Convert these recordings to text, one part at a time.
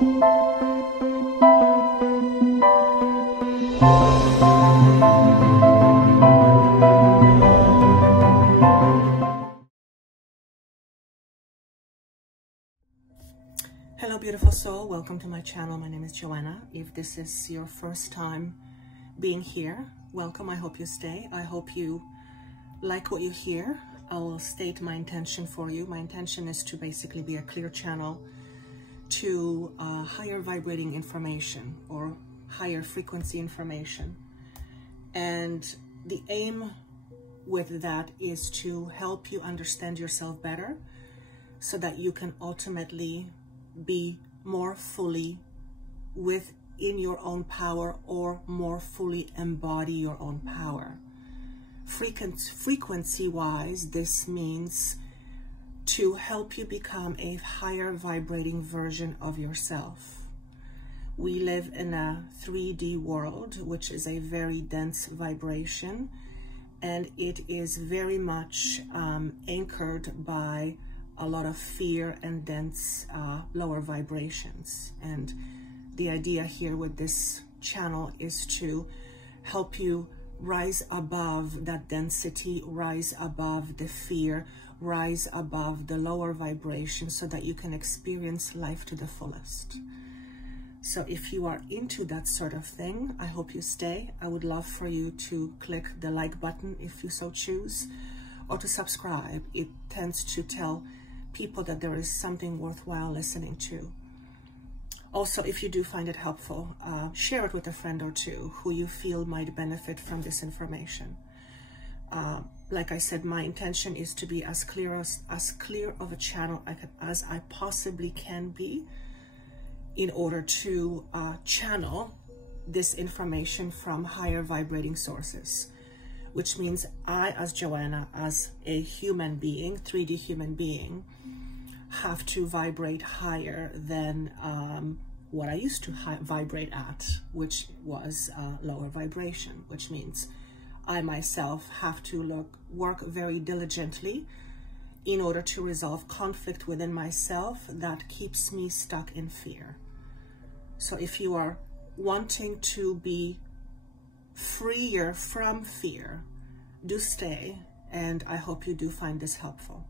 Hello beautiful soul, welcome to my channel. My name is Joanna. If this is your first time being here, welcome. I hope you stay. I hope you like what you hear. I will state my intention for you. My intention is to basically be a clear channel to higher vibrating information or higher frequency information. And the aim with that is to help you understand yourself better so that you can ultimately be more fully within your own power or more fully embody your own power. Frequency wise, this means to help you become a higher vibrating version of yourself. We live in a 3D world, which is a very dense vibration, and it is very much anchored by a lot of fear and dense lower vibrations. And the idea here with this channel is to help you rise above that density, rise above the fear, rise above the lower vibration so that you can experience life to the fullest. So if you are into that sort of thing, I hope you stay. I would love for you to click the like button if you so choose, or to subscribe. It tends to tell people that there is something worthwhile listening to. Also, if you do find it helpful, share it with a friend or two who you feel might benefit from this information. Like I said, my intention is to be as clear of a channel as I possibly can be in order to channel this information from higher vibrating sources, which means I, as Joanna, as a human being, 3D human being, have to vibrate higher than what I used to vibrate at, which was lower vibration, which means I myself have to work very diligently in order to resolve conflict within myself that keeps me stuck in fear. So if you are wanting to be freer from fear, do stay, and I hope you do find this helpful.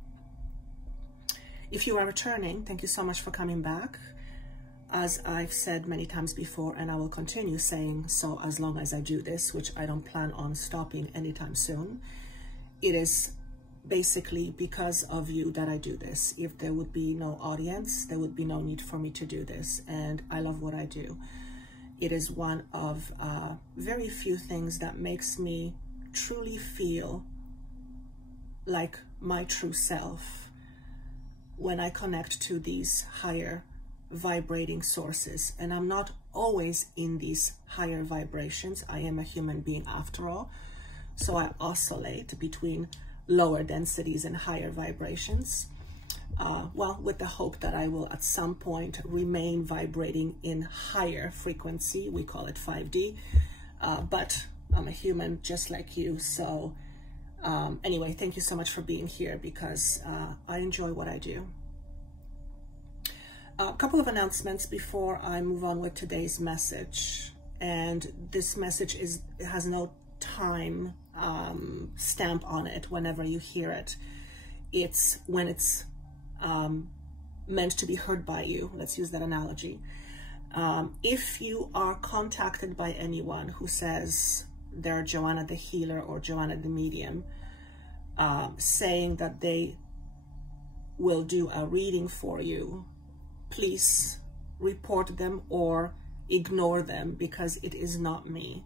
If you are returning, thank you so much for coming back. As I've said many times before, and I will continue saying so as long as I do this, which I don't plan on stopping anytime soon, it is basically because of you that I do this. If there would be no audience, there would be no need for me to do this, and I love what I do. It is one of very few things that makes me truly feel like my true self when I connect to these higher vibrating sources. And I'm not always in these higher vibrations. I am a human being after all, so I oscillate between lower densities and higher vibrations, well, with the hope that I will at some point remain vibrating in higher frequency. We call it 5D, but I'm a human just like you. So anyway, thank you so much for being here, because I enjoy what I do. A couple of announcements before I move on with today's message. And this message has no time stamp on it whenever you hear it. It's when it's meant to be heard by you. Let's use that analogy. If you are contacted by anyone who says they're Joanna the healer or Joanna the medium, saying that they will do a reading for you, please report them or ignore them, because it is not me.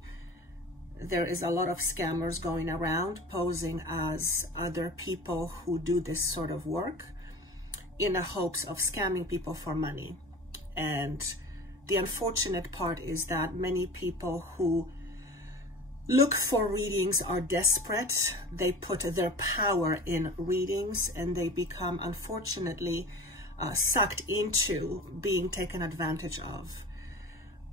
There is a lot of scammers going around posing as other people who do this sort of work in the hopes of scamming people for money. And the unfortunate part is that many people who look for readings are desperate. They put their power in readings, and they become, unfortunately, sucked into being taken advantage of.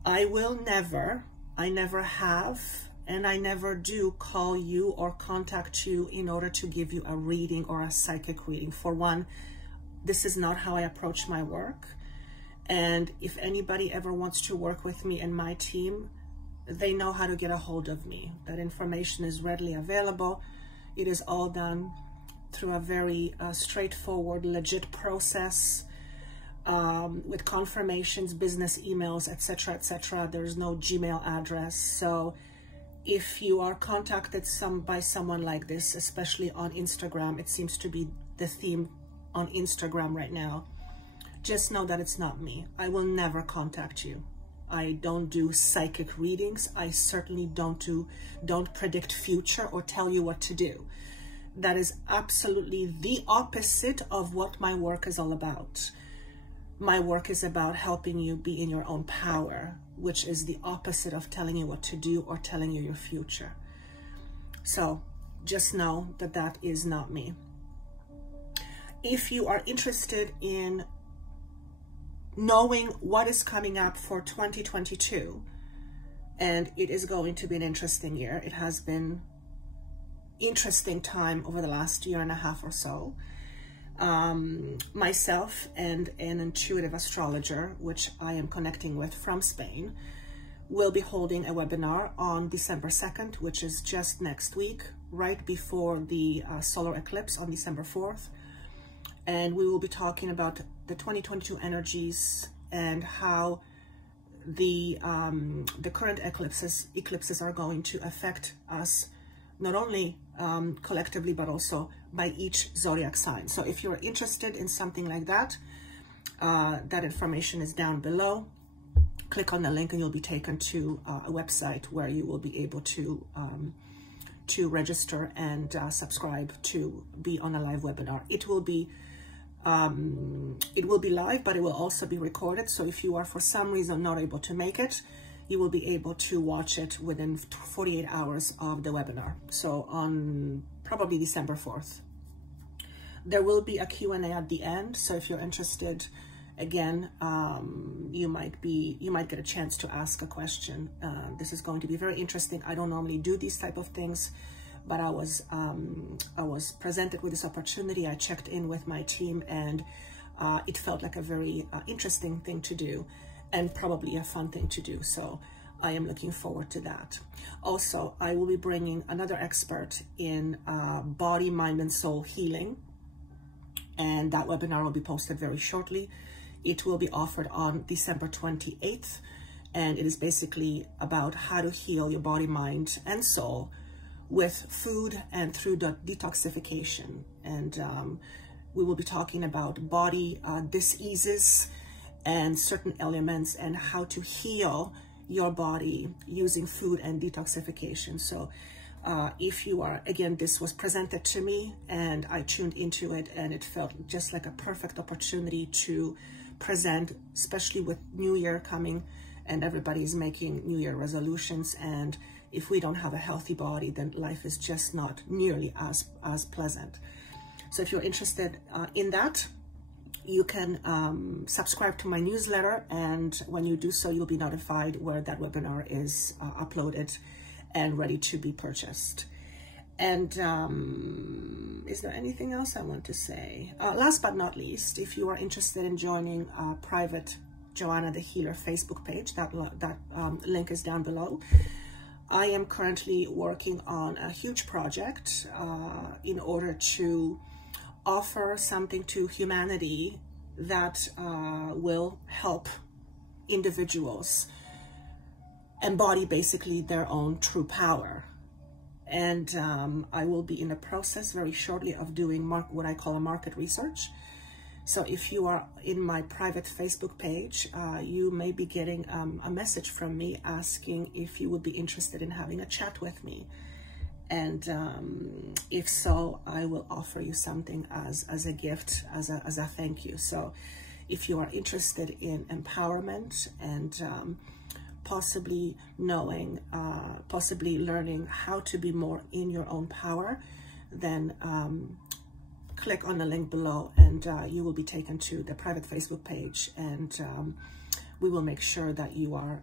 I never have, and I never do call you or contact you in order to give you a reading or a psychic reading. For one, this is not how I approach my work. And if anybody ever wants to work with me and my team, they know how to get a hold of me. That information is readily available. It is all done through a very straightforward, legit process, with confirmations, business emails, etc., etc. There's no Gmail address. So if you are contacted by someone like this, especially on Instagram, it seems to be the theme on Instagram right now, just know that it's not me. I will never contact you. I don't do psychic readings. I certainly don't predict future or tell you what to do. That is absolutely the opposite of what my work is all about. My work is about helping you be in your own power, which is the opposite of telling you what to do or telling you your future. So just know that that is not me. If you are interested in knowing what is coming up for 2022, and it is going to be an interesting year. It has been interesting time over the last year and a half or so. Myself and an intuitive astrologer, which I am connecting with from Spain, will be holding a webinar on December 2nd, which is just next week, right before the solar eclipse on December 4th. And we will be talking about the 2022 energies and how the current eclipses are going to affect us, not only collectively, but also by each zodiac sign. So if you're interested in something like that, that information is down below. Click on the link and you'll be taken to a website where you will be able to register and subscribe to be on a live webinar. It will be live, but it will also be recorded. So if you are for some reason not able to make it, you will be able to watch it within 48 hours of the webinar. So on probably December 4th. There will be a Q&A at the end. So if you're interested, again, you might get a chance to ask a question. This is going to be very interesting. I don't normally do these type of things, but I was presented with this opportunity. I checked in with my team, and it felt like a very interesting thing to do, and probably a fun thing to do. So I am looking forward to that. Also, I will be bringing another expert in body, mind, and soul healing, and that webinar will be posted very shortly. It will be offered on December 28th, and it is basically about how to heal your body, mind, and soul with food and through detoxification. And we will be talking about body diseases and certain elements and how to heal your body using food and detoxification. So if you are, again, this was presented to me and I tuned into it, and it felt just like a perfect opportunity to present, especially with New Year coming and everybody's making New Year resolutions. And if we don't have a healthy body, then life is just not nearly as pleasant. So if you're interested in that, you can subscribe to my newsletter, and when you do so, you'll be notified where that webinar is uploaded and ready to be purchased. And is there anything else I want to say? Last but not least, if you are interested in joining a private Joanna the Healer Facebook page, that link is down below. I am currently working on a huge project in order to offer something to humanity that will help individuals embody basically their own true power. And I will be in the process very shortly of doing what I call a market research. So if you are in my private Facebook page, you may be getting a message from me asking if you would be interested in having a chat with me. And if so, I will offer you something as a gift, as a thank you. So if you are interested in empowerment and possibly knowing, possibly learning how to be more in your own power, then click on the link below, and you will be taken to the private Facebook page, and we will make sure that you are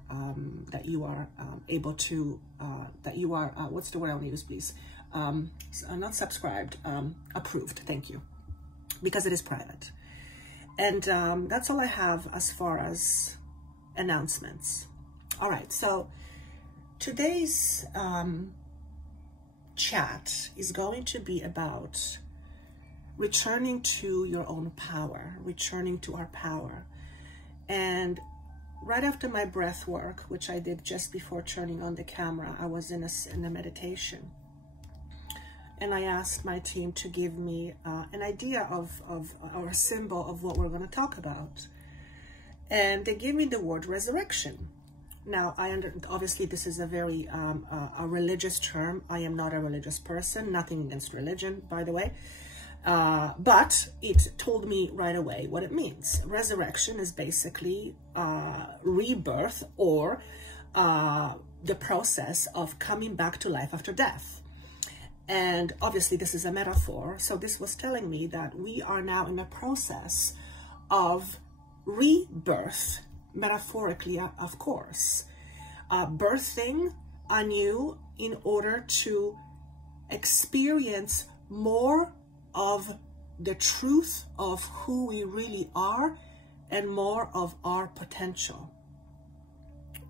able to what's the word I'll use, please? Not subscribed, approved. Thank you, because it is private. And that's all I have as far as announcements. All right, so today's chat is going to be about returning to your own power, returning to our power. And right after my breath work, which I did just before turning on the camera, I was in a meditation. And I asked my team to give me an idea of or a symbol of what we're going to talk about. And they gave me the word resurrection. Now, obviously this is a very a religious term. I am not a religious person, nothing against religion, by the way. But it told me right away what it means. Resurrection is basically rebirth, or the process of coming back to life after death. And obviously this is a metaphor. So this was telling me that we are now in a process of rebirth, metaphorically, of course, birthing anew in order to experience more of the truth of who we really are and more of our potential.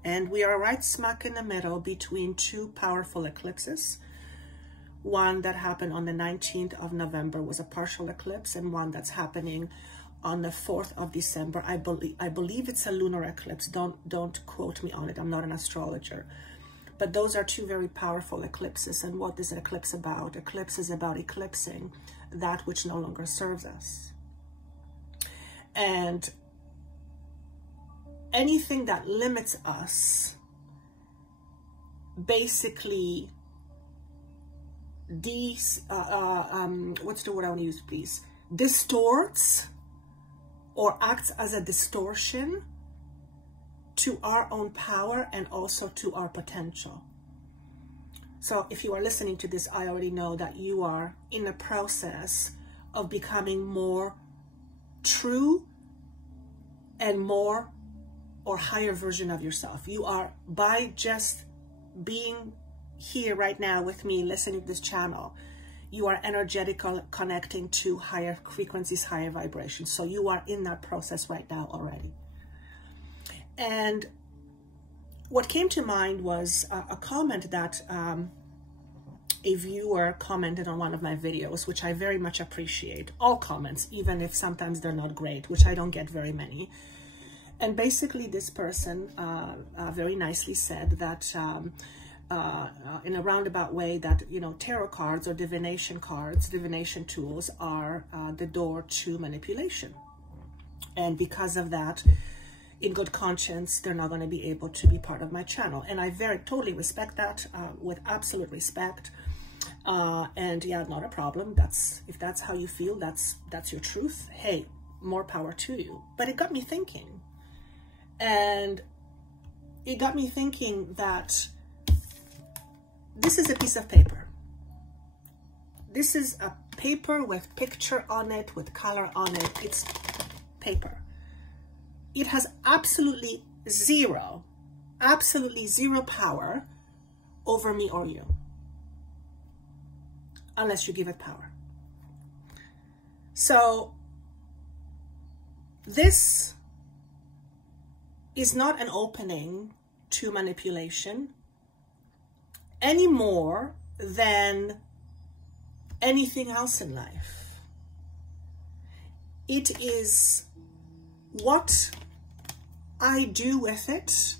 And we are right smack in the middle between two powerful eclipses. One that happened on the 19th of November was a partial eclipse, and one that's happening on the 4th of December. I believe it's a lunar eclipse. Don't quote me on it. I'm not an astrologer. But those are two very powerful eclipses. And what is an eclipse about? Eclipse is about eclipsing that which no longer serves us. And anything that limits us basically what's the word I want to use, please? Distorts or acts as a distortion to our own power and also to our potential. So if you are listening to this, I already know that you are in a process of becoming more true and more or higher version of yourself. You are, by just being here right now with me, listening to this channel, you are energetically connecting to higher frequencies, higher vibrations. So you are in that process right now already. And what came to mind was a comment that a viewer commented on one of my videos, which I very much appreciate. All comments, even if sometimes they're not great, which I don't get very many. And basically this person very nicely said that in a roundabout way that, you know, tarot cards or divination cards, divination tools are the door to manipulation. And because of that, in good conscience, they're not going to be able to be part of my channel. And I totally respect that, with absolute respect. And yeah, not a problem. If that's how you feel, that's your truth. Hey, more power to you. But it got me thinking. And it got me thinking that this is a piece of paper. This is a paper with picture on it, with color on it. It's paper. It has absolutely zero power over me or you, unless you give it power. So this is not an opening to manipulation any more than anything else in life. It is what I do with it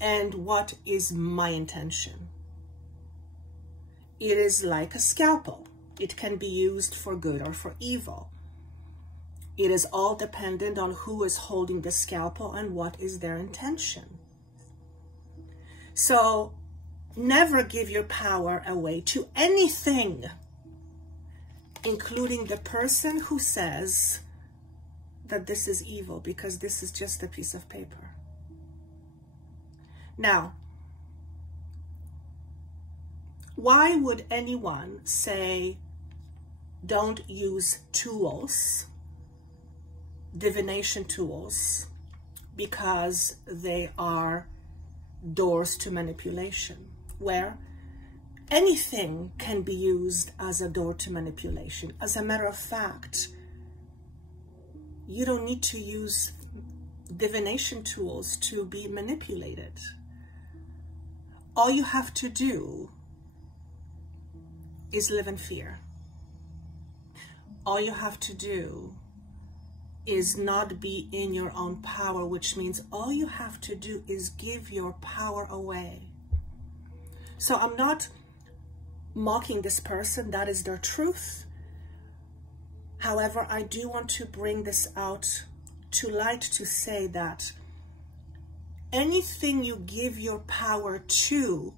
and what is my intention. It is like a scalpel. It can be used for good or for evil. It is all dependent on who is holding the scalpel and what is their intention. So never give your power away to anything, including the person who says that this is evil, because this is just a piece of paper. Now, why would anyone say don't use tools, divination tools, because they are doors to manipulation? Where anything can be used as a door to manipulation. As a matter of fact, You don't need to use divination tools to be manipulated. All you have to do is live in fear. All you have to do is not be in your own power, which means all you have to do is give your power away. So I'm not mocking this person. That is their truth. However, I do want to bring this out to light to say that anything you give your power to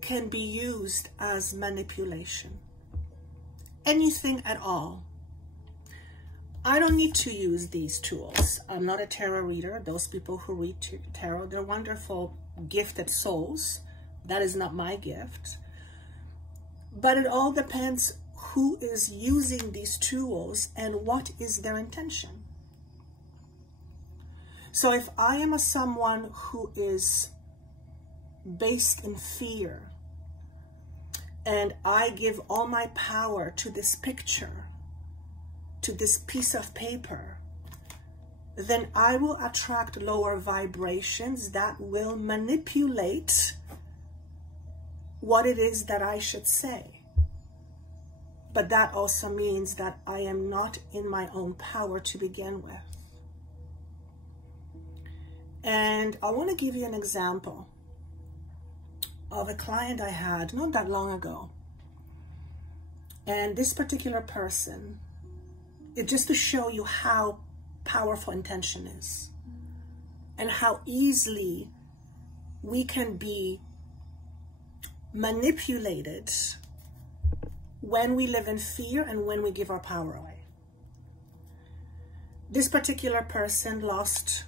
can be used as manipulation. Anything at all. I don't need to use these tools. I'm not a tarot reader. Those people who read tarot, they're wonderful, gifted souls. That is not my gift. But it all depends who is using these tools and what is their intention. So if I am someone who is based in fear, and I give all my power to this picture, to this piece of paper, then I will attract lower vibrations that will manipulate what it is that I should say. But that also means that I am not in my own power to begin with. And I want to give you an example of a client I had not that long ago. And this particular person, it just to show you how powerful intention is and how easily we can be manipulated when we live in fear and when we give our power away. This particular person lost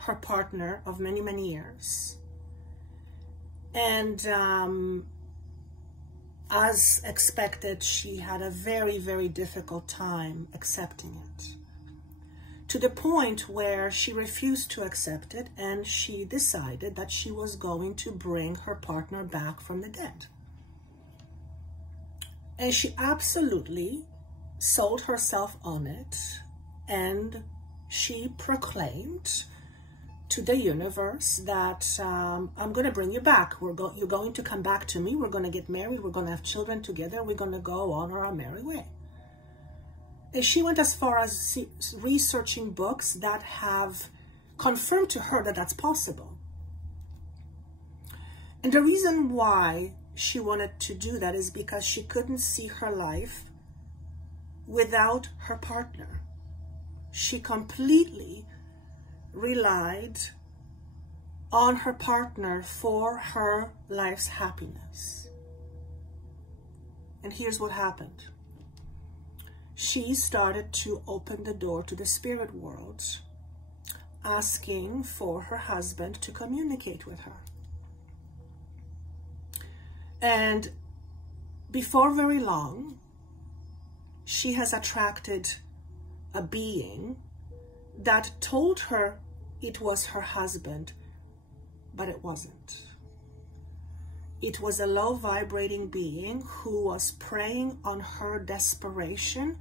her partner of many, many years. And as expected, she had a very, very difficult time accepting it. To the point where she refused to accept it, and she decided that she was going to bring her partner back from the dead. And she absolutely sold herself on it, and she proclaimed to the universe that I'm going to bring you back. You're going to come back to me. We're going to get married. We're going to have children together. We're going to go on our merry way. And she went as far as researching books that have confirmed to her that that's possible. And the reason why she wanted to do that is because she couldn't see her life without her partner. She completely relied on her partner for her life's happiness. And here's what happened. She started to open the door to the spirit world, asking for her husband to communicate with her. And before very long, she has attracted a being that told her it was her husband, but it wasn't. It was a low vibrating being who was preying on her desperation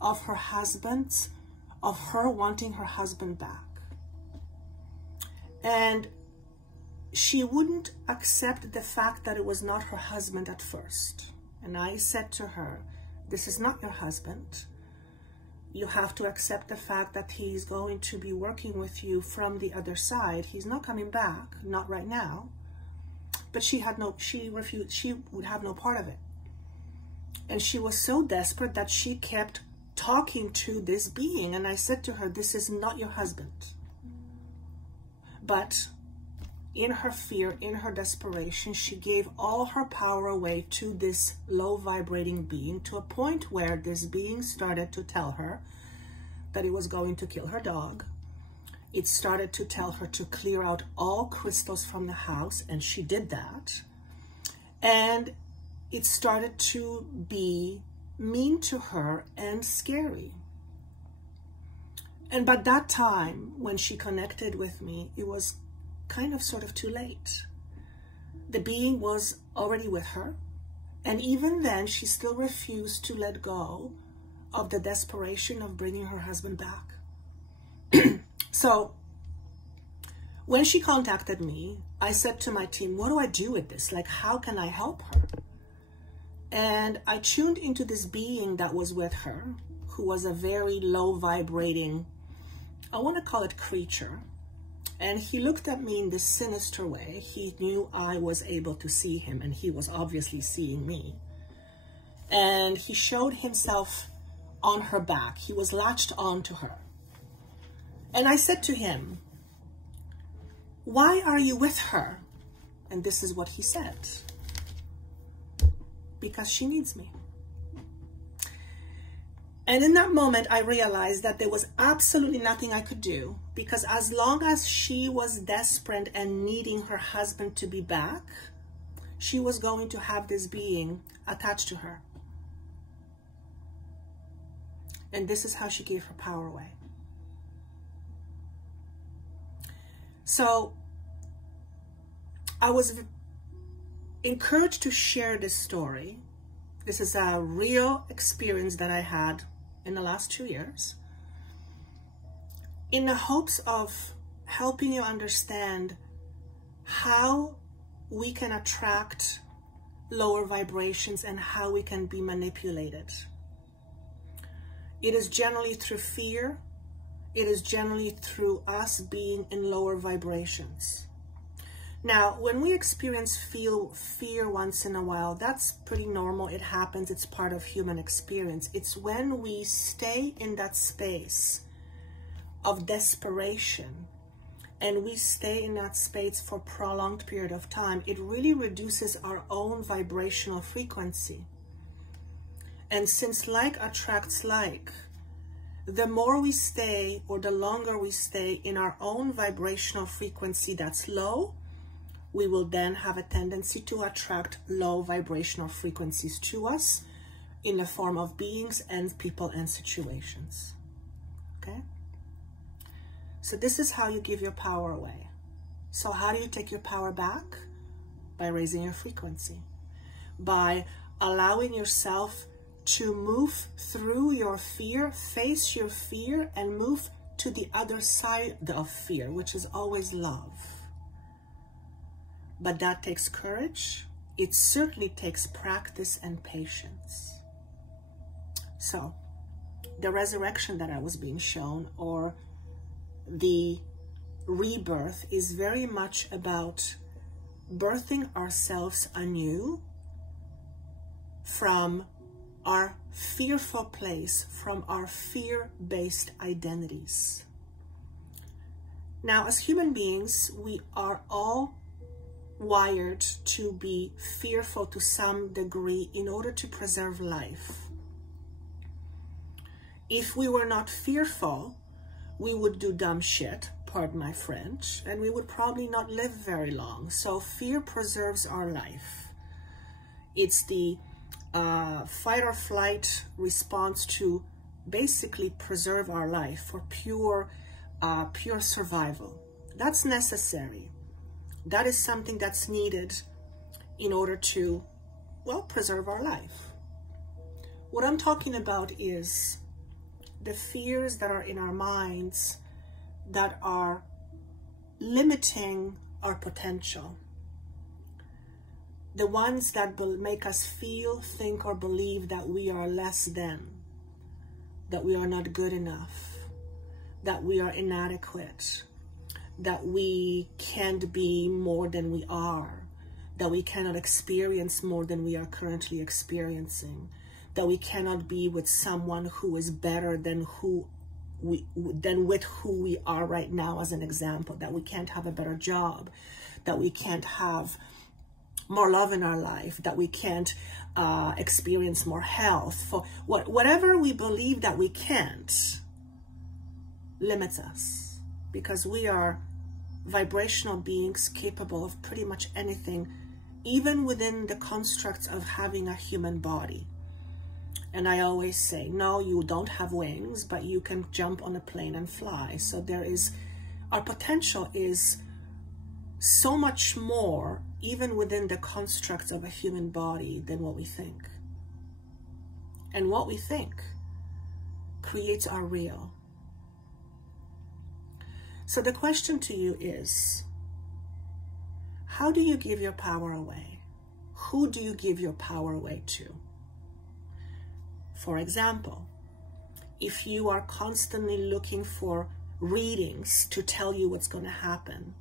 of her husband's, of her wanting her husband back. And she wouldn't accept the fact that it was not her husband at first. And I said to her, this is not your husband. You have to accept the fact that he's going to be working with you from the other side. He's not coming back, not right now. But she refused, she would have no part of it. And she was so desperate that she kept talking to this being. And I said to her, this is not your husband. But in her fear, in her desperation, she gave all her power away to this low vibrating being, to a point where this being started to tell her that it was going to kill her dog. It started to tell her to clear out all crystals from the house, and she did that. And it started to be mean to her and scary. And by that time, when she connected with me, it was kind of sort of too late. The being was already with her, and even then she still refused to let go of the desperation of bringing her husband back. So when she contacted me, I said to my team, what do I do with this? Like, how can I help her? And I tuned into this being that was with her, who was a very low vibrating, I want to call it creature. And he looked at me in this sinister way. He knew I was able to see him, and he was obviously seeing me. And he showed himself on her back. He was latched on to her. And I said to him, why are you with her? And this is what he said. Because she needs me. And in that moment, I realized that there was absolutely nothing I could do, because as long as she was desperate and needing her husband to be back, she was going to have this being attached to her. And this is how she gave her power away. So I was encouraged to share this story. This is a real experience that I had in the last 2 years, in the hopes of helping you understand how we can attract lower vibrations and how we can be manipulated. It is generally through fear. It is generally through us being in lower vibrations. Now, when we experience fear once in a while, that's pretty normal. It happens. It's part of human experience. It's when we stay in that space of desperation and we stay in that space for a prolonged period of time, it really reduces our own vibrational frequency. And since like attracts like, the more we stay or the longer we stay in our own vibrational frequency that's low, we will then have a tendency to attract low vibrational frequencies to us in the form of beings and people and situations. Okay? So this is how you give your power away. So how do you take your power back? By raising your frequency. By allowing yourself to move through your fear, face your fear, and move to the other side of fear, which is always love. But that takes courage. It certainly takes practice and patience. So, the resurrection that I was being shown, or the rebirth, is very much about birthing ourselves anew from our fearful place, from our fear-based identities. Now, as human beings, we are all wired to be fearful to some degree in order to preserve life. If we were not fearful, we would do dumb shit, pardon my French, and we would probably not live very long. So fear preserves our life. It's the fight or flight response to basically preserve our life for pure survival. That's necessary. That is something that's needed in order to, well, preserve our life. What I'm talking about is the fears that are in our minds that are limiting our potential. The ones that make us feel, think, or believe that we are less than, that we are not good enough, that we are inadequate, that we can't be more than we are, that we cannot experience more than we are currently experiencing, that we cannot be with someone who is better than with who we are right now, as an example, that we can't have a better job, that we can't have more love in our life, that we can't experience more health. For whatever we believe that we can't limits us, because we are vibrational beings capable of pretty much anything, even within the constructs of having a human body. And I always say, no, you don't have wings, but you can jump on a plane and fly. So our potential is so much more, even within the constructs of a human body, than what we think. And what we think creates our real. So the question to you is, how do you give your power away? Who do you give your power away to? For example, if you are constantly looking for readings to tell you what's going to happen,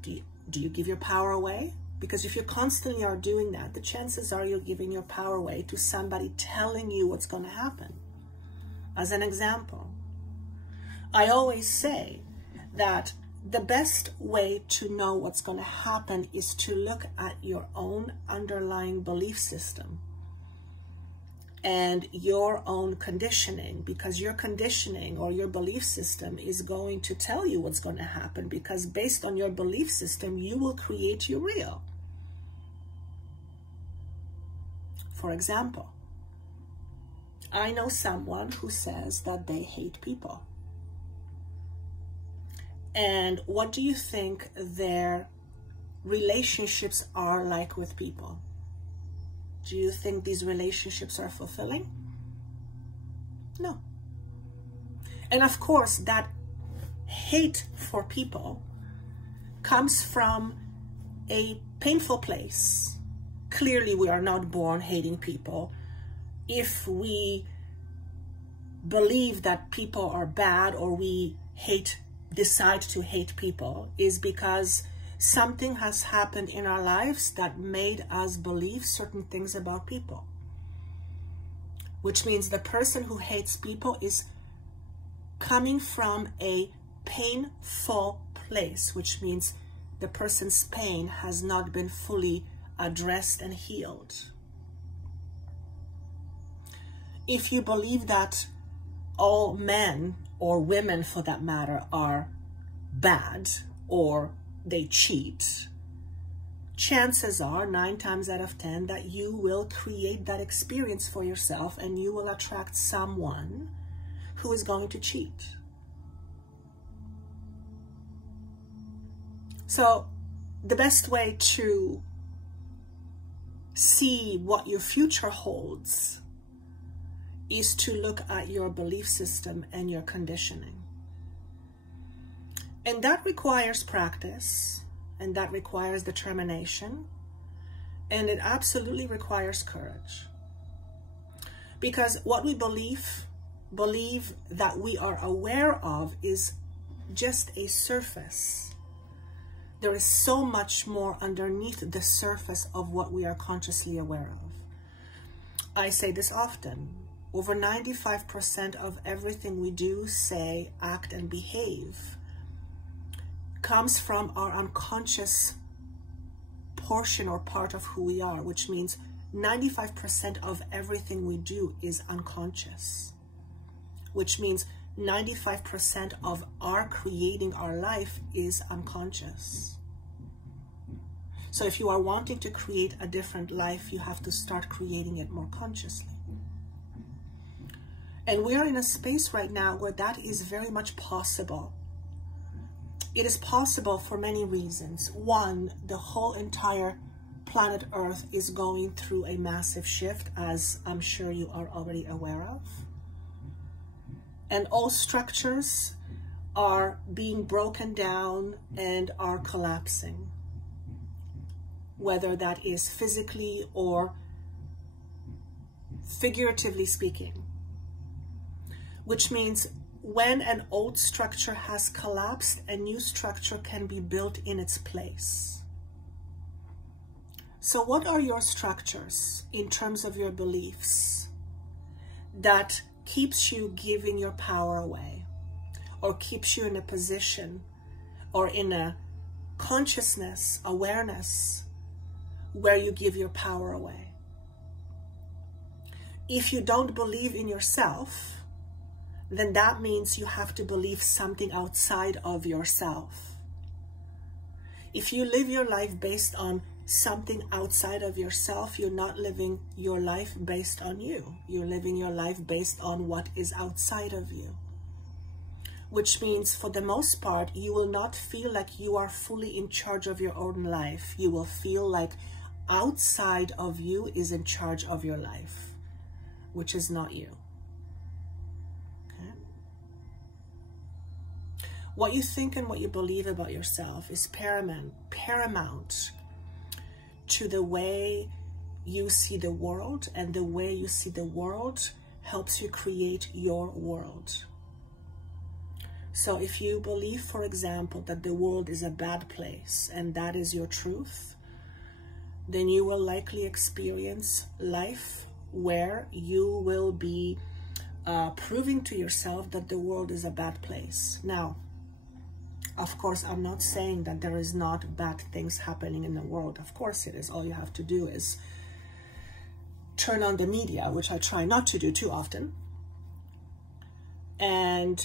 do you give your power away? Because if you constantly are doing that, the chances are you're giving your power away to somebody telling you what's going to happen. As an example, I always say that the best way to know what's going to happen is to look at your own underlying belief system and your own conditioning, because your conditioning or your belief system is going to tell you what's going to happen, because based on your belief system, you will create your real. For example, I know someone who says that they hate people. And what do you think their relationships are like with people? Do you think these relationships are fulfilling? No. And of course, that hate for people comes from a painful place. Clearly, we are not born hating people. If we believe that people are bad, or we decide to hate people, is because something has happened in our lives that made us believe certain things about people. Which means the person who hates people is coming from a painful place, which means the person's pain has not been fully addressed and healed. If you believe that all men, or women for that matter, are bad or they cheat, chances are 9 times out of 10 that you will create that experience for yourself, and you will attract someone who is going to cheat. So the best way to see what your future holds is to look at your belief system and your conditioning. And that requires practice, and that requires determination, and it absolutely requires courage. Because what we believe that we are aware of is just a surface. There is so much more underneath the surface of what we are consciously aware of. I say this often. Over 95% of everything we do, say, act, and behave comes from our unconscious portion or part of who we are, which means 95% of everything we do is unconscious, which means 95% of our creating our life is unconscious. So if you are wanting to create a different life, you have to start creating it more consciously. And we are in a space right now where that is very much possible. It is possible for many reasons. One, the whole entire planet Earth is going through a massive shift, as I'm sure you are already aware of. And all structures are being broken down and are collapsing, whether that is physically or figuratively speaking. Which means when an old structure has collapsed, a new structure can be built in its place. So what are your structures in terms of your beliefs that keeps you giving your power away, or keeps you in a position or in a consciousness, awareness, where you give your power away? If you don't believe in yourself, then that means you have to believe something outside of yourself. If you live your life based on something outside of yourself, you're not living your life based on you. You're living your life based on what is outside of you. Which means, for the most part, you will not feel like you are fully in charge of your own life. You will feel like outside of you is in charge of your life, which is not you. What you think and what you believe about yourself is paramount to the way you see the world, and the way you see the world helps you create your world. So if you believe, for example, that the world is a bad place and that is your truth, then you will likely experience life where you will be proving to yourself that the world is a bad place. Now, of course, I'm not saying that there is not bad things happening in the world. Of course it is. All you have to do is turn on the media, which I try not to do too often, and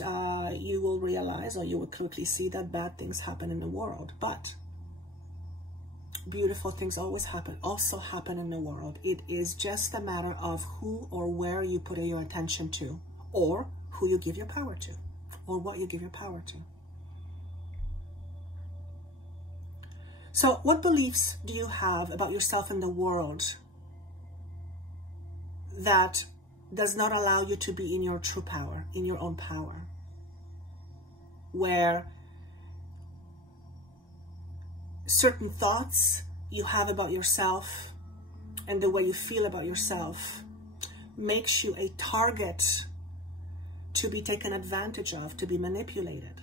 you will realize, or you will quickly see, that bad things happen in the world. But beautiful things also happen in the world. It is just a matter of who or where you put your attention to, or who you give your power to, or what you give your power to. So what beliefs do you have about yourself and the world that does not allow you to be in your true power, in your own power? Where certain thoughts you have about yourself and the way you feel about yourself makes you a target to be taken advantage of, to be manipulated.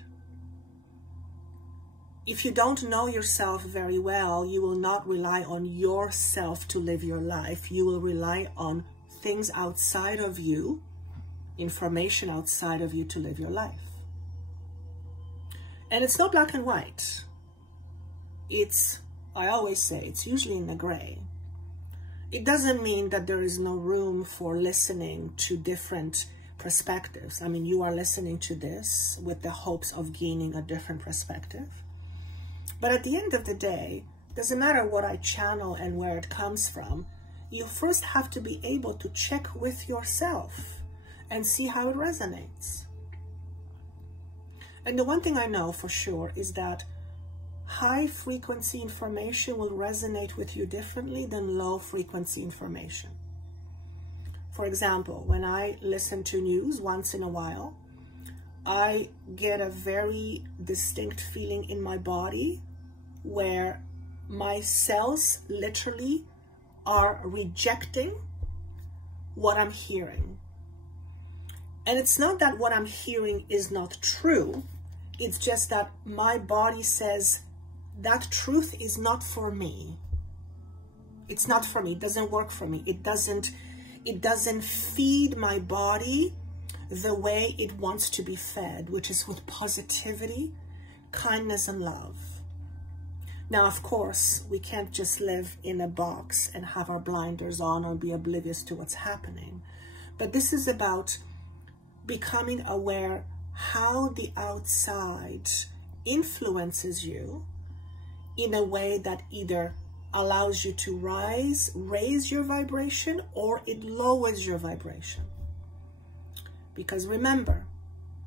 If you don't know yourself very well, you will not rely on yourself to live your life. You will rely on things outside of you, information outside of you, to live your life. And it's not black and white. It's, I always say, it's usually in the gray. It doesn't mean that there is no room for listening to different perspectives. I mean, you are listening to this with the hopes of gaining a different perspective. But at the end of the day, doesn't matter what I channel and where it comes from, you first have to be able to check with yourself and see how it resonates. And the one thing I know for sure is that high frequency information will resonate with you differently than low frequency information. For example, when I listen to news once in a while, I get a very distinct feeling in my body where my cells literally are rejecting what I'm hearing. And it's not that what I'm hearing is not true. It's just that my body says that truth is not for me. It's not for me. It doesn't work for me. It doesn't feed my body the way it wants to be fed, which is with positivity, kindness, and love. Now, of course, we can't just live in a box and have our blinders on or be oblivious to what's happening. But this is about becoming aware how the outside influences you in a way that either allows you to raise your vibration, or it lowers your vibration. Because remember,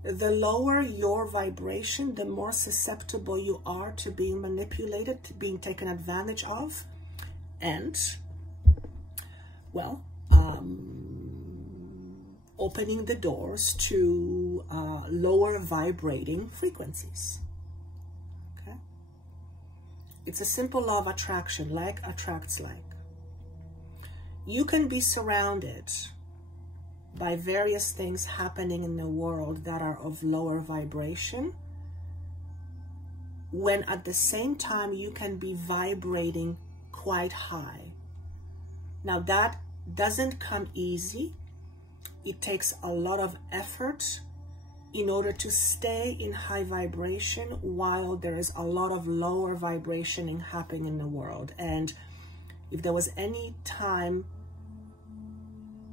the lower your vibration, the more susceptible you are to being manipulated, to being taken advantage of, and, well, opening the doors to lower vibrating frequencies. Okay? It's a simple law of attraction. Like attracts like. You can be surrounded by various things happening in the world that are of lower vibration, when at the same time you can be vibrating quite high. Now that doesn't come easy. It takes a lot of effort in order to stay in high vibration while there is a lot of lower vibration happening in the world. And if there was any time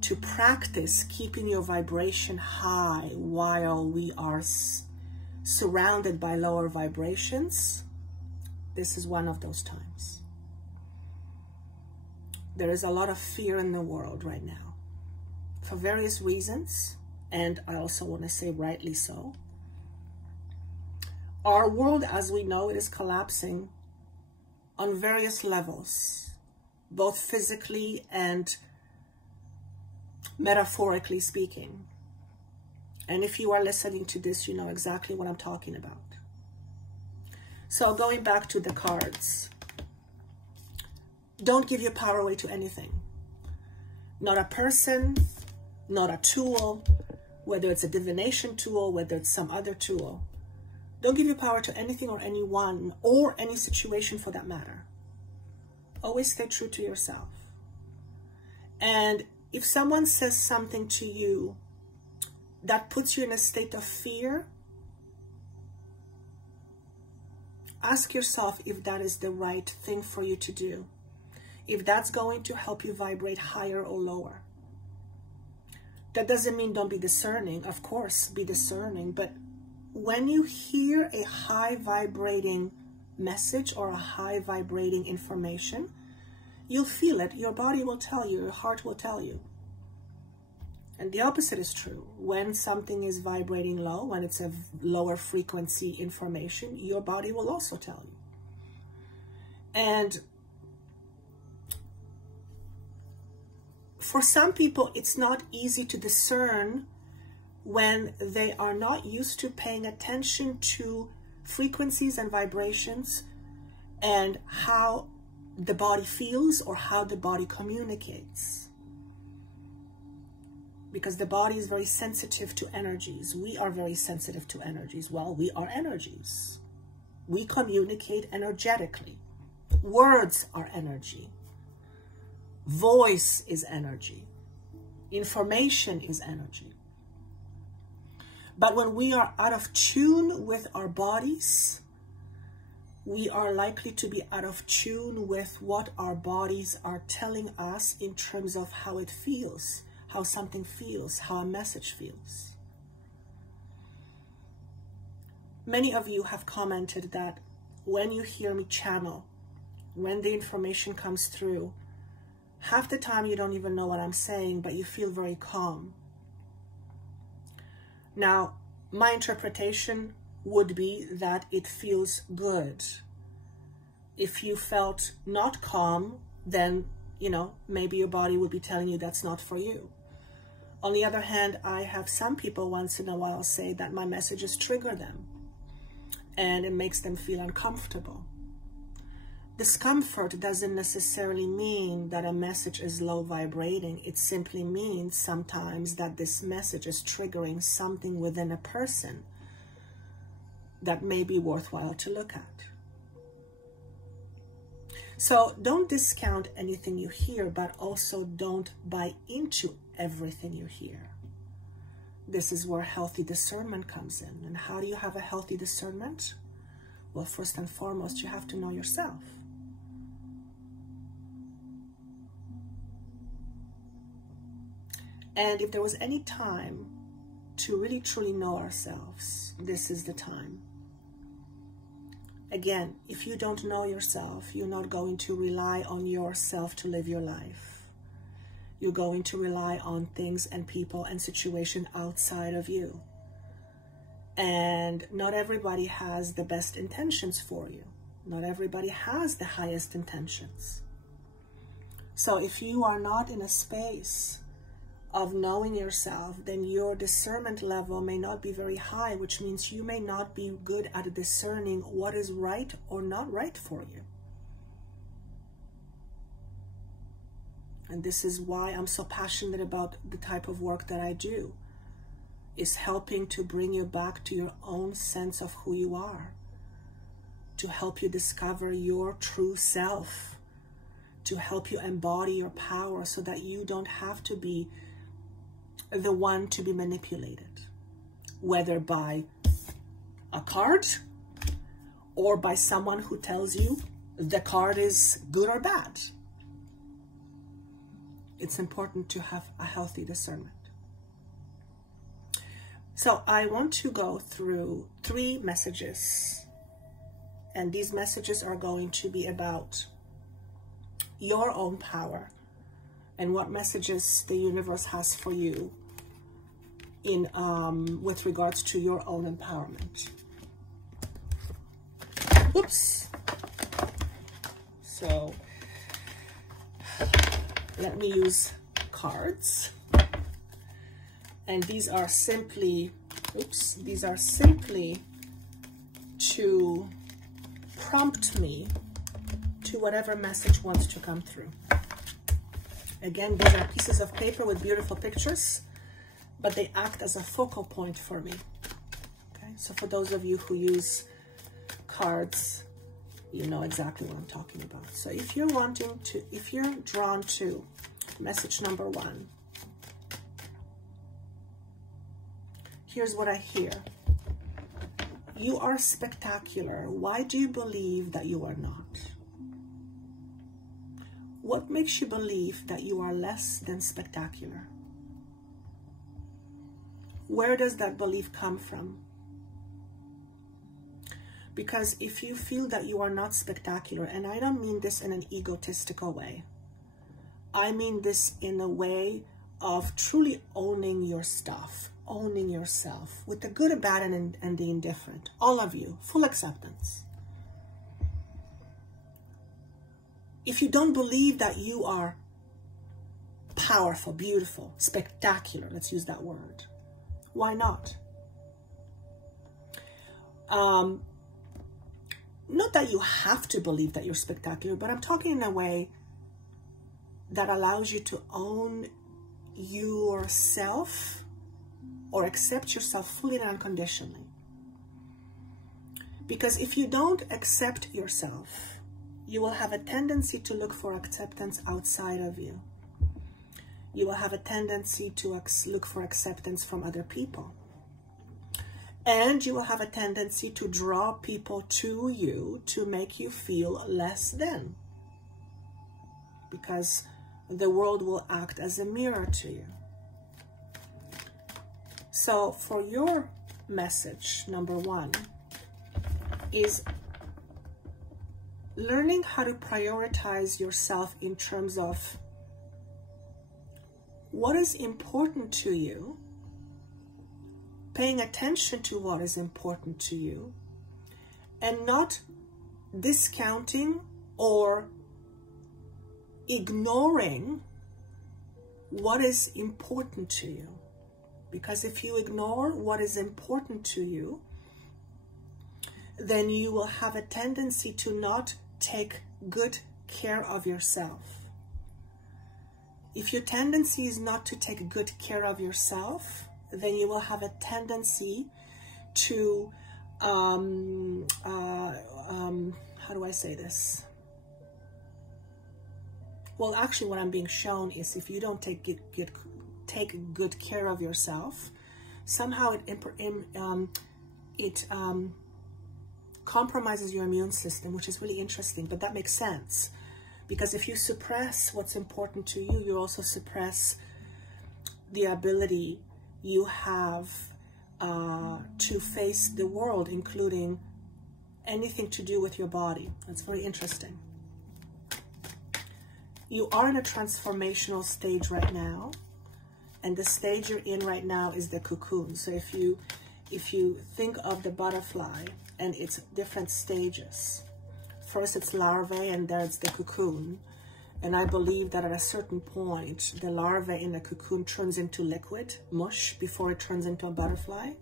to practice keeping your vibration high while we are surrounded by lower vibrations, this is one of those times. There is a lot of fear in the world right now for various reasons, and I also want to say rightly so. Our world as we know it is collapsing on various levels, both physically and metaphorically speaking. And if you are listening to this, you know exactly what I'm talking about. So going back to the cards, don't give your power away to anything. Not a person, not a tool, whether it's a divination tool, whether it's some other tool. Don't give your power to anything or anyone or any situation for that matter. Always stay true to yourself. And if someone says something to you that puts you in a state of fear, ask yourself if that is the right thing for you to do. If that's going to help you vibrate higher or lower. That doesn't mean don't be discerning. Of course, be discerning. But when you hear a high vibrating message or a high vibrating information, you'll feel it. Your body will tell you. Your heart will tell you. And the opposite is true. When something is vibrating low, when it's a lower frequency information, your body will also tell you. And for some people, it's not easy to discern when they are not used to paying attention to frequencies and vibrations and how the body feels or how the body communicates. Because the body is very sensitive to energies. We are very sensitive to energies. Well, we are energies. We communicate energetically. Words are energy. Voice is energy. Information is energy. But when we are out of tune with our bodies, we are likely to be out of tune with what our bodies are telling us in terms of how it feels, how something feels, how a message feels. Many of you have commented that when you hear me channel, when the information comes through, half the time you don't even know what I'm saying, but you feel very calm. Now, my interpretation would be that it feels good. If you felt not calm, then, maybe your body would be telling you that's not for you. On the other hand, I have some people once in a while say that my messages trigger them and it makes them feel uncomfortable. Discomfort doesn't necessarily mean that a message is low vibrating. It simply means sometimes that this message is triggering something within a person that may be worthwhile to look at. So don't discount anything you hear, but also don't buy into everything you hear. This is where healthy discernment comes in. And how do you have a healthy discernment? Well, first and foremost, you have to know yourself. And if there was any time to really truly know ourselves, this is the time. Again, if you don't know yourself, you're not going to rely on yourself to live your life. You're going to rely on things and people and situations outside of you. And not everybody has the best intentions for you. Not everybody has the highest intentions. So if you are not in a space of knowing yourself, then your discernment level may not be very high, which means you may not be good at discerning what is right or not right for you. And this is why I'm so passionate about the type of work that I do, is helping to bring you back to your own sense of who you are, to help you discover your true self, to help you embody your power so that you don't have to be the one to be manipulated, whether by a card or by someone who tells you the card is good or bad. It's important to have a healthy discernment. So I want to go through 3 messages, and these messages are going to be about your own power and what messages the universe has for you in with regards to your own empowerment. Oops. So let me use cards. And these are simply, these are simply to prompt me to whatever message wants to come through. Again, these are pieces of paper with beautiful pictures, but they act as a focal point for me. Okay, so for those of you who use cards, you know exactly what I'm talking about. So if you're drawn to message number 1, here's what I hear. You are spectacular. Why do you believe that you are not? What makes you believe that you are less than spectacular? Where does that belief come from? Because if you feel that you are not spectacular, and I don't mean this in an egotistical way, I mean this in a way of truly owning your stuff, owning yourself, with the good, the bad, and the indifferent. All of you, full acceptance. If you don't believe that you are powerful, beautiful, spectacular, let's use that word, why not? Not that you have to believe that you're spectacular, but I'm talking in a way that allows you to own yourself or accept yourself fully and unconditionally. Because if you don't accept yourself, you will have a tendency to look for acceptance outside of you. You will have a tendency to look for acceptance from other people. And you will have a tendency to draw people to you to make you feel less than. Because the world will act as a mirror to you. So for your message, number 1, is learning how to prioritize yourself in terms of what is important to you, paying attention to what is important to you, and not discounting or ignoring what is important to you. Because if you ignore what is important to you, then you will have a tendency to not take good care of yourself. If your tendency is not to take good care of yourself, then you will have a tendency to, how do I say this? Well, actually what I'm being shown is if you don't take good care of yourself, somehow it compromises your immune system, which is really interesting, but that makes sense. Because if you suppress what's important to you, you also suppress the ability you have to face the world, including anything to do with your body. That's very interesting. You are in a transformational stage right now, and the stage you're in right now is the cocoon. So if you think of the butterfly and its different stages, first it's larvae and then it's the cocoon. And I believe that at a certain point, the larva in the cocoon turns into liquid, mush, before it turns into a butterfly.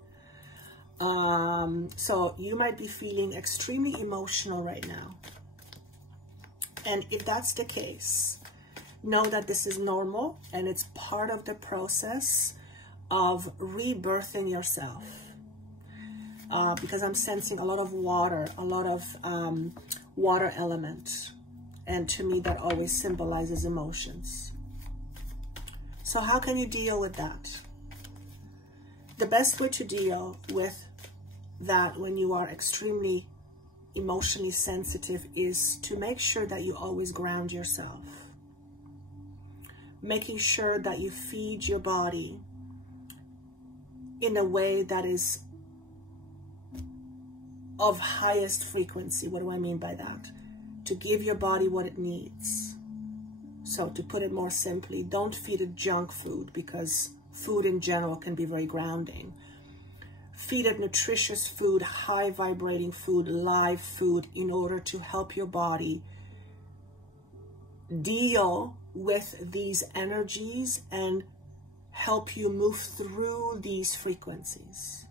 So you might be feeling extremely emotional right now. And if that's the case, know that this is normal and it's part of the process of rebirthing yourself. Because I'm sensing a lot of water, a lot of water element. And to me, that always symbolizes emotions. So how can you deal with that? The best way to deal with that when you are extremely emotionally sensitive is to make sure that you always ground yourself. Making sure that you feed your body in a way that is of highest frequency. What do I mean by that? To give your body what it needs. So to put it more simply, don't feed it junk food, because food in general can be very grounding. Feed it nutritious food, high vibrating food, live food, in order to help your body deal with these energies and help you move through these frequencies.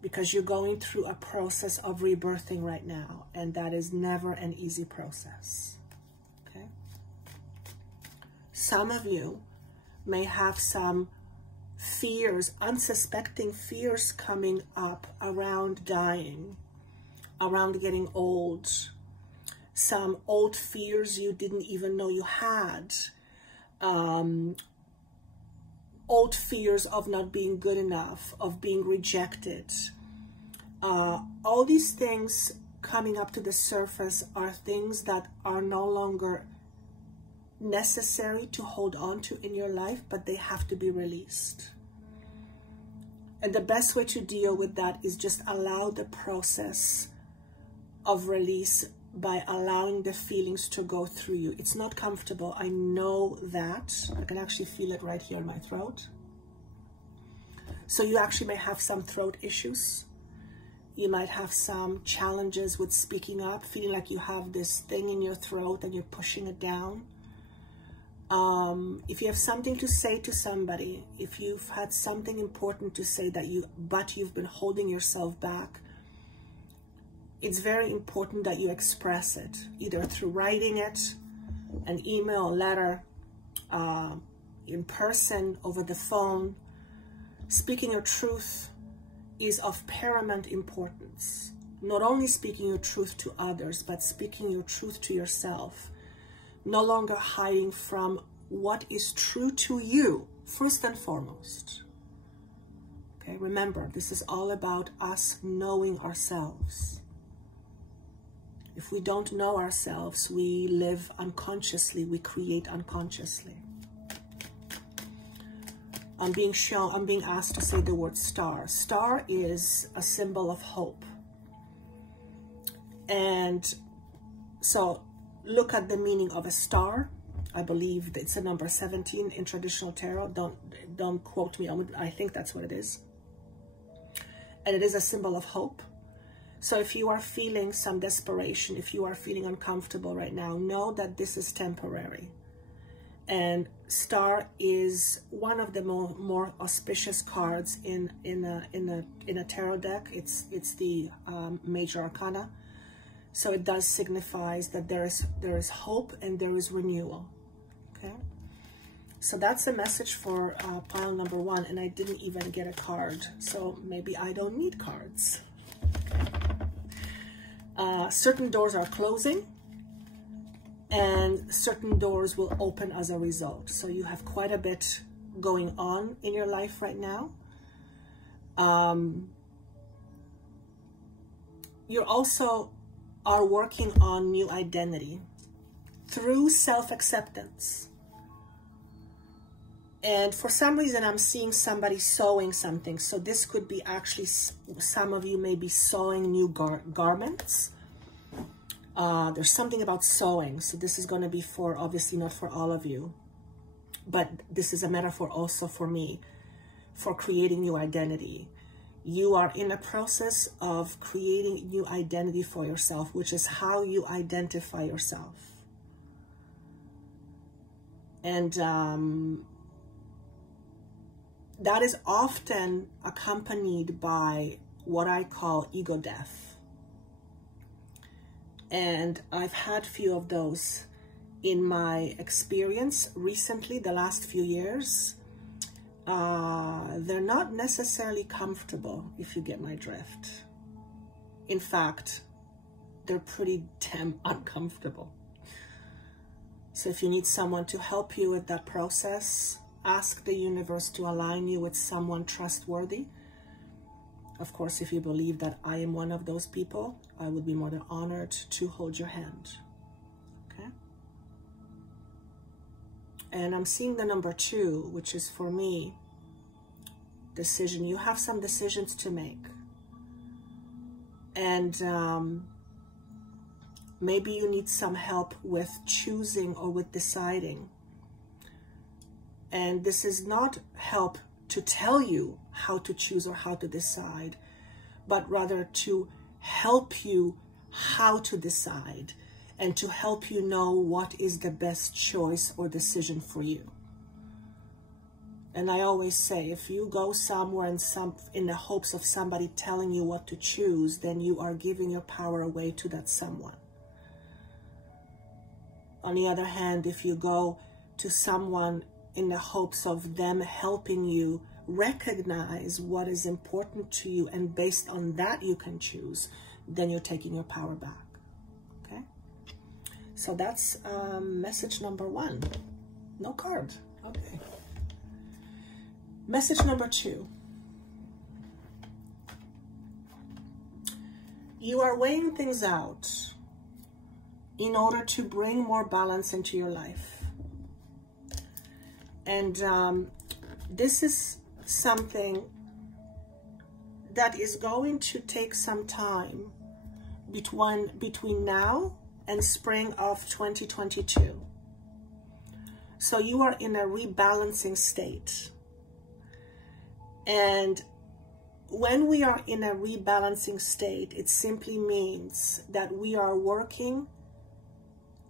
because you're going through a process of rebirthing right now, and that is never an easy process. Okay? Some of you may have some fears, unsuspecting fears coming up around dying, around getting old, some old fears you didn't even know you had, old fears of not being good enough, of being rejected. All these things coming up to the surface are things that are no longer necessary to hold on to in your life, but they have to be released. And the best way to deal with that is just allow the process of release by allowing the feelings to go through you. It's not comfortable. I know that. I can actually feel it right here in my throat. So you actually may have some throat issues. You might have some challenges with speaking up, feeling like you have this thing in your throat and you're pushing it down. If you have something to say to somebody, if you've had something important to say but you've been holding yourself back, it's very important that you express it, either through writing it, an email, a letter, in person, over the phone. Speaking your truth is of paramount importance. Not only speaking your truth to others, but speaking your truth to yourself. No longer hiding from what is true to you, first and foremost. Okay, remember, this is all about us knowing ourselves. If we don't know ourselves, we live unconsciously, we create unconsciously. I'm being asked to say the word star. Star is a symbol of hope. And so look at the meaning of a star. I believe it's a number 17 in traditional tarot. Don't quote me on it. I think that's what it is. And it is a symbol of hope. So if you are feeling some desperation, if you are feeling uncomfortable right now, know that this is temporary. And star is one of the more auspicious cards in a tarot deck. It's the major arcana. So it does signify that there is hope and there is renewal. Okay. So that's the message for pile number 1, and I didn't even get a card. So maybe I don't need cards. Certain doors are closing and certain doors will open as a result. So you have quite a bit going on in your life right now. You also are working on new identity through self-acceptance. And for some reason, I'm seeing somebody sewing something. So this could be actually, some of you may be sewing new garments. There's something about sewing. So this is going to be for, obviously not for all of you, but this is a metaphor also for me, for creating new identity. You are in a process of creating new identity for yourself, which is how you identify yourself. And that is often accompanied by what I call ego death. And I've had a few of those in my experience recently, the last few years. They're not necessarily comfortable, if you get my drift. In fact, they're pretty damn uncomfortable. So if you need someone to help you with that process, ask the universe to align you with someone trustworthy. Of course, if you believe that I am one of those people, I would be more than honored to hold your hand. Okay? And I'm seeing the number 2, which is for me, decision. You have some decisions to make. And maybe you need some help with choosing or with deciding. And this is not help to tell you how to choose or how to decide, but rather to help you how to decide and to help you know what is the best choice or decision for you. And I always say, if you go somewhere in the hopes of somebody telling you what to choose, then you are giving your power away to that someone. On the other hand, if you go to someone in the hopes of them helping you recognize what is important to you, and based on that you can choose, then you're taking your power back. Okay? So that's message number 1. No card. Okay. Message number 2. You are weighing things out in order to bring more balance into your life. And this is something that is going to take some time between now and spring of 2022. So you are in a rebalancing state. And when we are in a rebalancing state, it simply means that we are working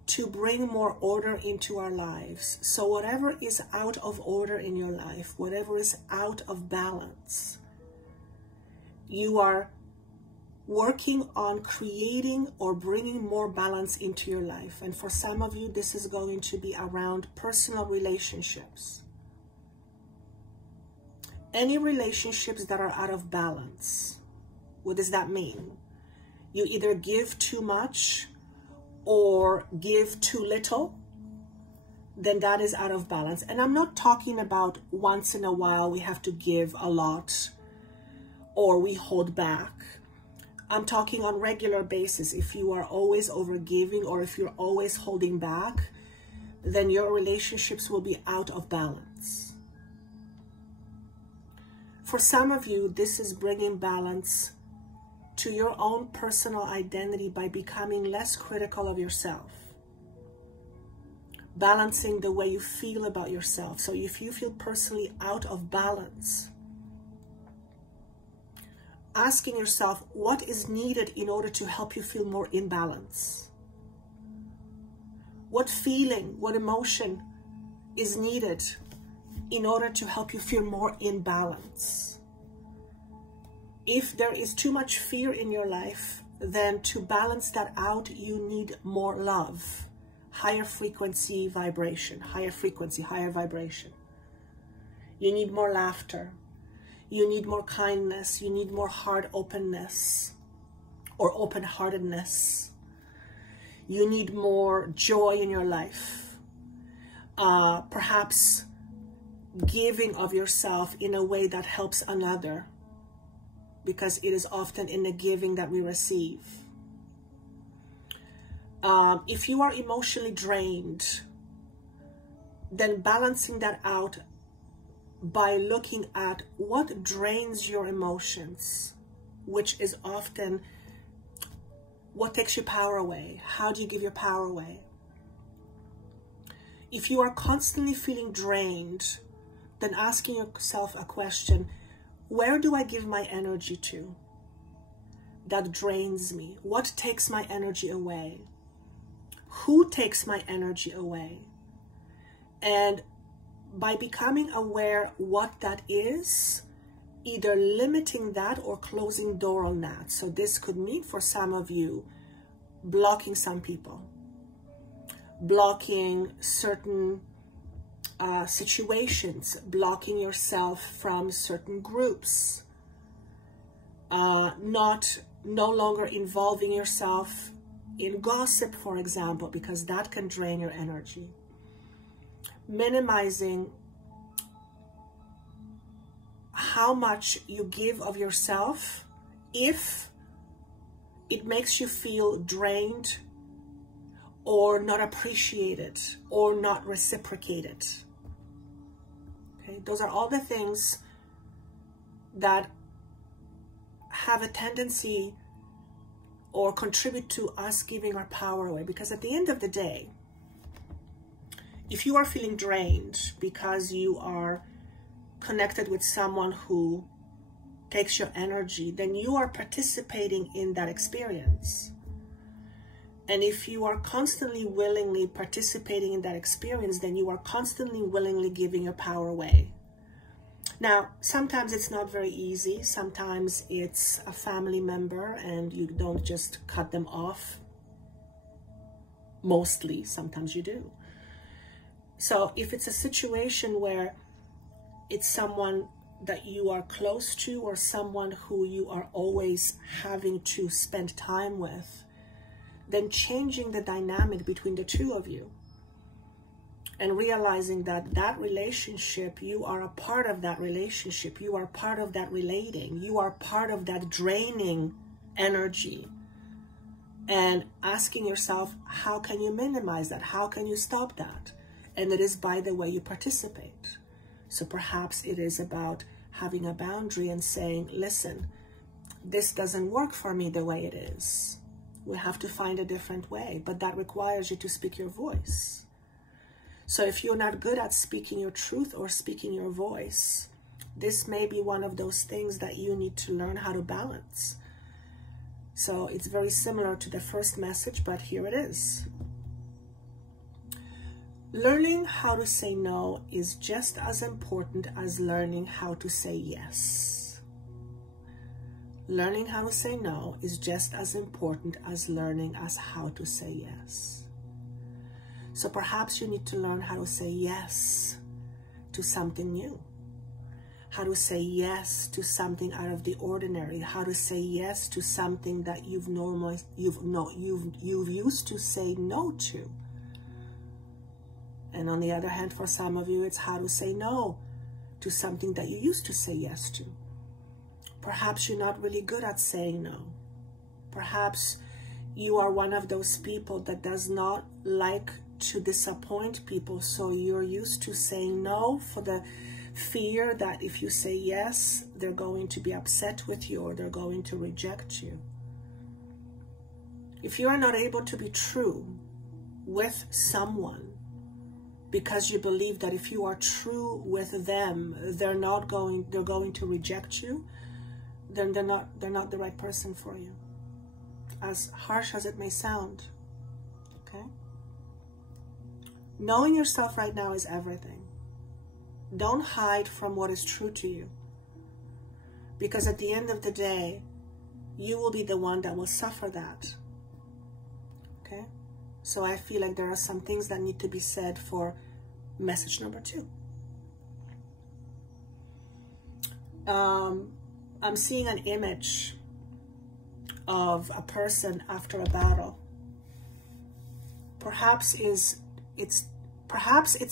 to bring more order into our lives. So whatever is out of order in your life, whatever is out of balance, you are working on creating or bringing more balance into your life. And for some of you, this is going to be around personal relationships. Any relationships that are out of balance. What does that mean? You either give too much or give too little, then that is out of balance. And I'm not talking about once in a while we have to give a lot or we hold back. I'm talking on regular basis. If you are always overgiving or if you're always holding back, then your relationships will be out of balance. For some of you, this is bringing balance to your own personal identity by becoming less critical of yourself. Balancing the way you feel about yourself. So if you feel personally out of balance, asking yourself what is needed in order to help you feel more in balance. What feeling, what emotion is needed in order to help you feel more in balance. If there is too much fear in your life, then to balance that out, you need more love, higher frequency vibration, higher frequency, higher vibration. You need more laughter. You need more kindness. You need more heart openness or open-heartedness. You need more joy in your life. Perhaps giving of yourself in a way that helps another, because it is often in the giving that we receive. If you are emotionally drained, then balancing that out by looking at what drains your emotions, which is often what takes your power away. How do you give your power away? If you are constantly feeling drained, then asking yourself a question, where do I give my energy to that drains me? What takes my energy away? Who takes my energy away? And by becoming aware what that is, either limiting that or closing door on that. So this could mean for some of you, blocking some people, blocking certain situations, blocking yourself from certain groups, no longer involving yourself in gossip, for example, because that can drain your energy. Minimizing how much you give of yourself if it makes you feel drained or not appreciated or not reciprocated. Okay, those are all the things that have a tendency or contribute to us giving our power away. Because at the end of the day, if you are feeling drained because you are connected with someone who takes your energy, then you are participating in that experience. And if you are constantly willingly participating in that experience, then you are constantly willingly giving your power away. Now, sometimes it's not very easy. Sometimes it's a family member and you don't just cut them off. Mostly, sometimes you do. So if it's a situation where it's someone that you are close to or someone who you are always having to spend time with, then changing the dynamic between the two of you and realizing that that relationship, you are a part of that relationship, you are part of that relating, you are part of that draining energy, and asking yourself, how can you minimize that? How can you stop that? And it is by the way you participate. So perhaps it is about having a boundary and saying, listen, this doesn't work for me the way it is. We have to find a different way, but that requires you to speak your voice. So if you're not good at speaking your truth or speaking your voice, this may be one of those things that you need to learn how to balance. So it's very similar to the first message, but here it is. Learning how to say no is just as important as learning how to say yes. Learning how to say no is just as important as learning how to say yes. So perhaps you need to learn how to say yes to something new, how to say yes to something out of the ordinary, how to say yes to something that you've used to say no to. And on the other hand, for some of you, it's how to say no to something that you used to say yes to. Perhaps you're not really good at saying no. Perhaps you are one of those people that does not like to disappoint people, so you're used to saying no for the fear that if you say yes, they're going to be upset with you or they're going to reject you. If you are not able to be true with someone because you believe that if you are true with them, they're going to reject you, then they're not the right person for you. As harsh as it may sound, okay? Knowing yourself right now is everything. Don't hide from what is true to you, because at the end of the day, you will be the one that will suffer that, okay? So I feel like there are some things that need to be said for message number 2. I'm seeing an image of a person after a battle. Perhaps it's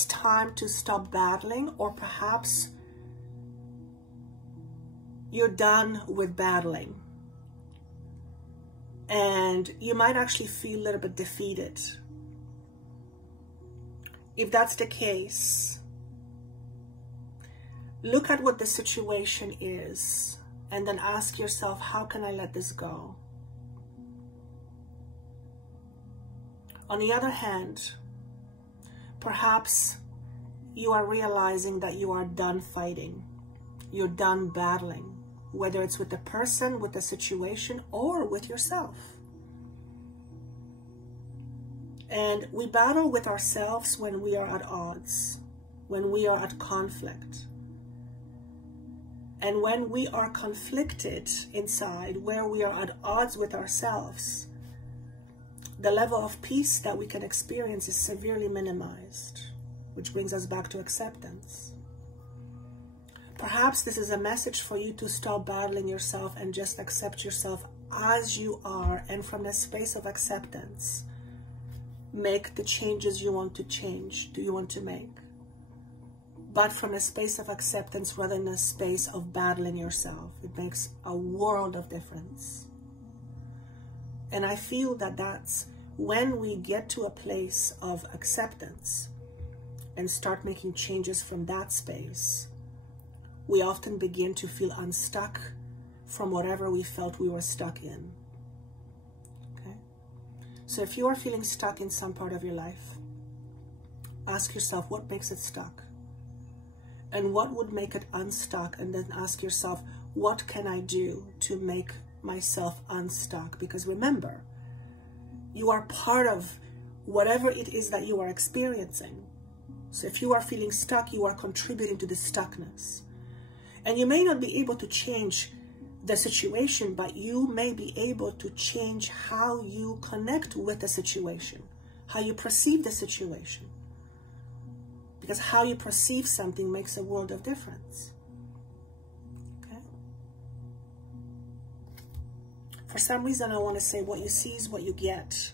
time to stop battling, or perhaps you're done with battling. And you might actually feel a little bit defeated. If that's the case, look at what the situation is and then ask yourself, how can I let this go? On the other hand, perhaps you are realizing that you are done fighting. You're done battling, whether it's with the person, with the situation, or with yourself. And we battle with ourselves when we are at odds, when we are at conflict. And when we are conflicted inside, where we are at odds with ourselves, the level of peace that we can experience is severely minimized, which brings us back to acceptance. Perhaps this is a message for you to stop battling yourself and just accept yourself as you are, and from the space of acceptance, make the changes you want to make. But from a space of acceptance rather than a space of battling yourself. It makes a world of difference. And I feel that that's when we get to a place of acceptance and start making changes from that space, we often begin to feel unstuck from whatever we felt we were stuck in. Okay? So if you are feeling stuck in some part of your life, ask yourself what makes it stuck and what would make it unstuck, and then ask yourself, what can I do to make myself unstuck? Because remember, you are part of whatever it is that you are experiencing. So if you are feeling stuck, you are contributing to the stuckness. And you may not be able to change the situation, but you may be able to change how you connect with the situation, how you perceive the situation. Because how you perceive something makes a world of difference. Okay? For some reason, I want to say what you see is what you get.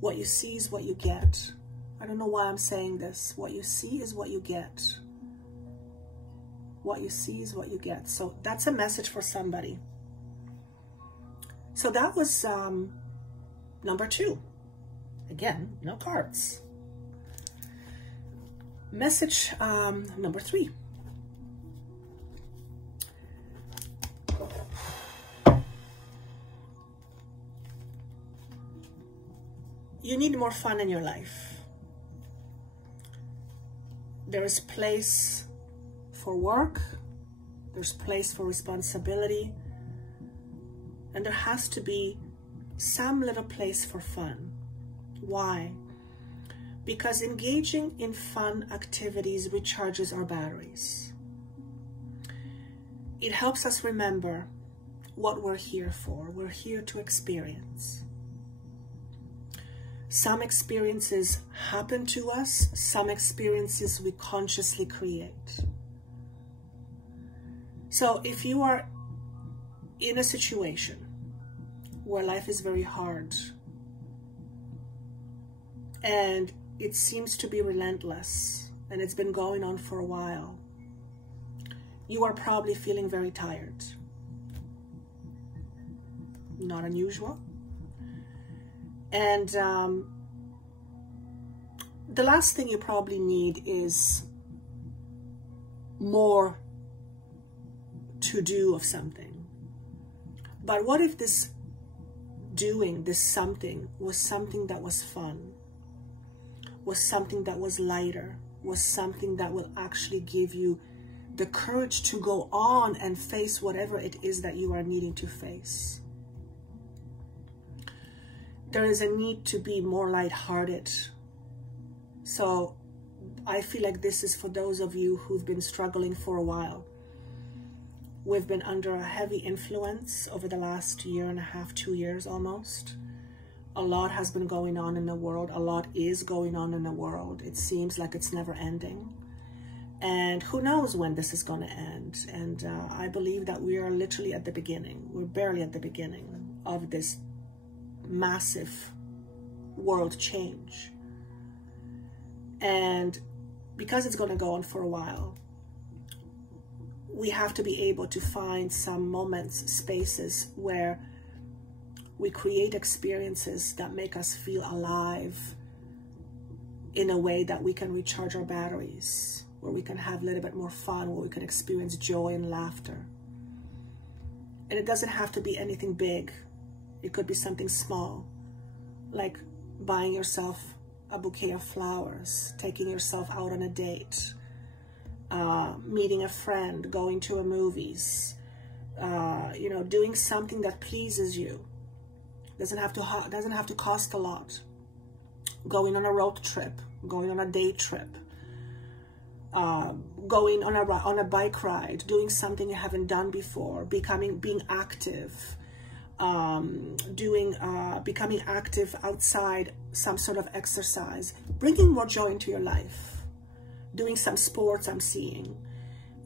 What you see is what you get. I don't know why I'm saying this. What you see is what you get. What you see is what you get. So that's a message for somebody. So that was number 2. Again, no cards. Message number 3. You need more fun in your life. There is place for work, there's place for responsibility, and there has to be some little place for fun. Why? Because engaging in fun activities recharges our batteries. It helps us remember what we're here for. We're here to experience. Some experiences happen to us, some experiences we consciously create. So if you are in a situation where life is very hard and it seems to be relentless and it's been going on for a while, you are probably feeling very tired. Not unusual. And the last thing you probably need is more to do of something. But what if this something was something that was fun, was something that was lighter, was something that will actually give you the courage to go on and face whatever it is that you are needing to face. There is a need to be more lighthearted. So I feel like this is for those of you who've been struggling for a while. We've been under a heavy influence over the last 1.5 to 2 years almost. A lot has been going on in the world. A lot is going on in the world. It seems like it's never ending. And who knows when this is going to end. And I believe that we are literally at the beginning. We're barely at the beginning of this massive world change. And because it's going to go on for a while, we have to be able to find some moments, spaces where we create experiences that make us feel alive in a way that we can recharge our batteries, where we can have a little bit more fun, where we can experience joy and laughter. And it doesn't have to be anything big. It could be something small, like buying yourself a bouquet of flowers, taking yourself out on a date, meeting a friend, going to a movies, doing something that pleases you. Doesn't have to cost a lot. Going on a road trip, going on a day trip, going on a bike ride, doing something you haven't done before, being active. Becoming active outside, some sort of exercise, bringing more joy into your life, doing some sports I'm seeing.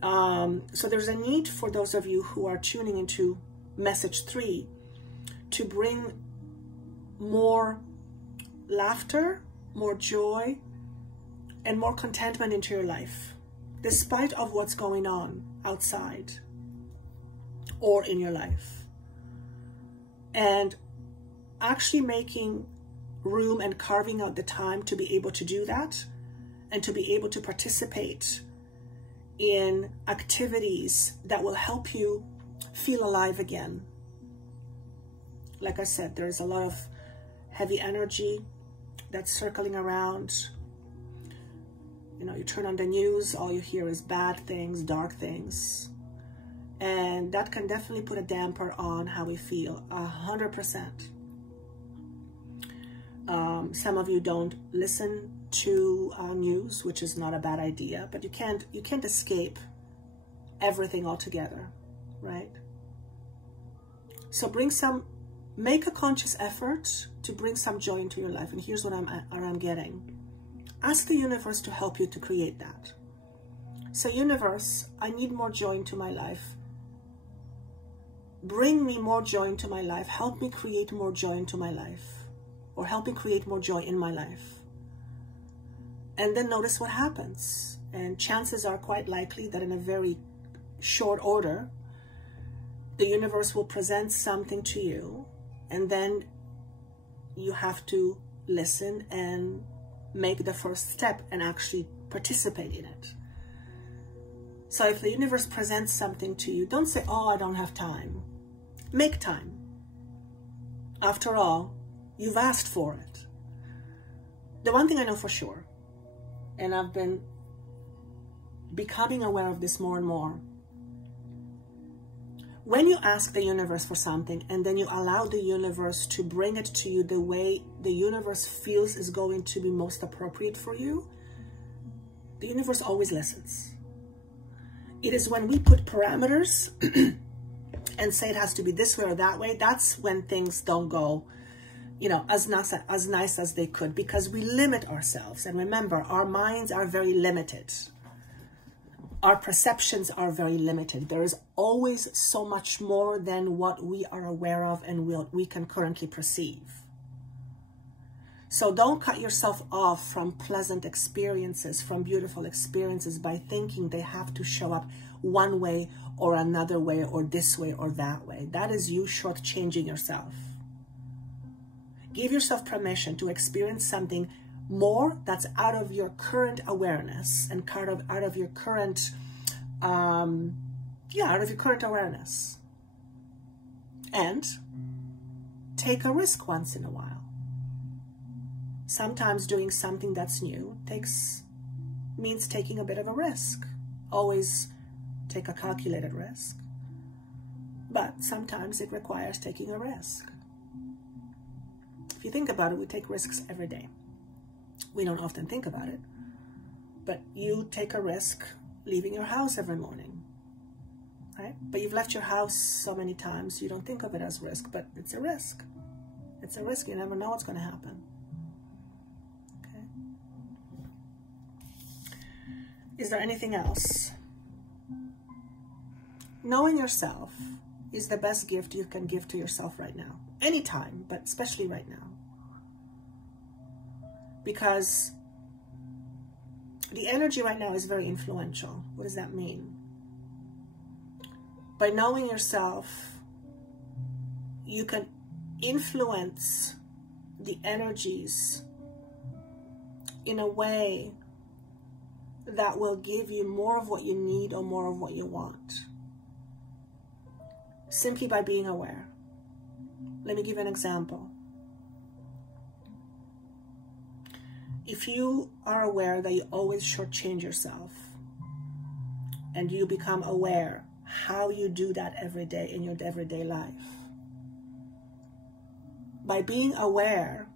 So there's a need for those of you who are tuning into message 3 to bring more laughter, more joy, and more contentment into your life, despite of what's going on outside or in your life. And actually making room and carving out the time to be able to do that and to be able to participate in activities that will help you feel alive again. Like I said, there's a lot of heavy energy that's circling around. You turn on the news, all you hear is bad things, dark things. And that can definitely put a damper on how we feel, 100%. Some of you don't listen to news, which is not a bad idea, but you can't escape everything altogether, right? So make a conscious effort to bring some joy into your life. And here's what I'm getting. Ask the universe to help you to create that. So universe, I need more joy into my life. Bring me more joy into my life. Help me create more joy into my life. Or help me create more joy in my life. And then notice what happens. And chances are quite likely that in a very short order, the universe will present something to you. And then you have to listen and make the first step and actually participate in it. So if the universe presents something to you, don't say, oh, I don't have time. Make time. After all, you've asked for it. The one thing I know for sure, and I've been becoming aware of this more and more, when you ask the universe for something and then you allow the universe to bring it to you the way the universe feels is going to be most appropriate for you, the universe always listens. It is when we put parameters and say it has to be this way or that way, that's when things don't go, you know, as nice as they could, because we limit ourselves. And remember, our minds are very limited. Our perceptions are very limited. There is always so much more than what we are aware of and what we can currently perceive. So don't cut yourself off from pleasant experiences, from beautiful experiences by thinking they have to show up one way or another way or this way or that way. That is you shortchanging yourself. Give yourself permission to experience something more that's out of your current awareness and out of your current, out of your current awareness. And take a risk once in a while. Sometimes doing something that's new means taking a bit of a risk. Always take a calculated risk. But sometimes it requires taking a risk. If you think about it, we take risks every day. We don't often think about it, but you take a risk leaving your house every morning, right? But you've left your house so many times, you don't think of it as risk, but it's a risk. It's a risk. You never know what's going to happen. Okay. Is there anything else? Knowing yourself is the best gift you can give to yourself right now. Anytime, but especially right now. Because the energy right now is very influential. What does that mean? By knowing yourself, you can influence the energies in a way that will give you more of what you need or more of what you want. Simply by being aware. Let me give you an example. If you are aware that you always shortchange yourself, and you become aware how you do that every day in your everyday life, by being aware,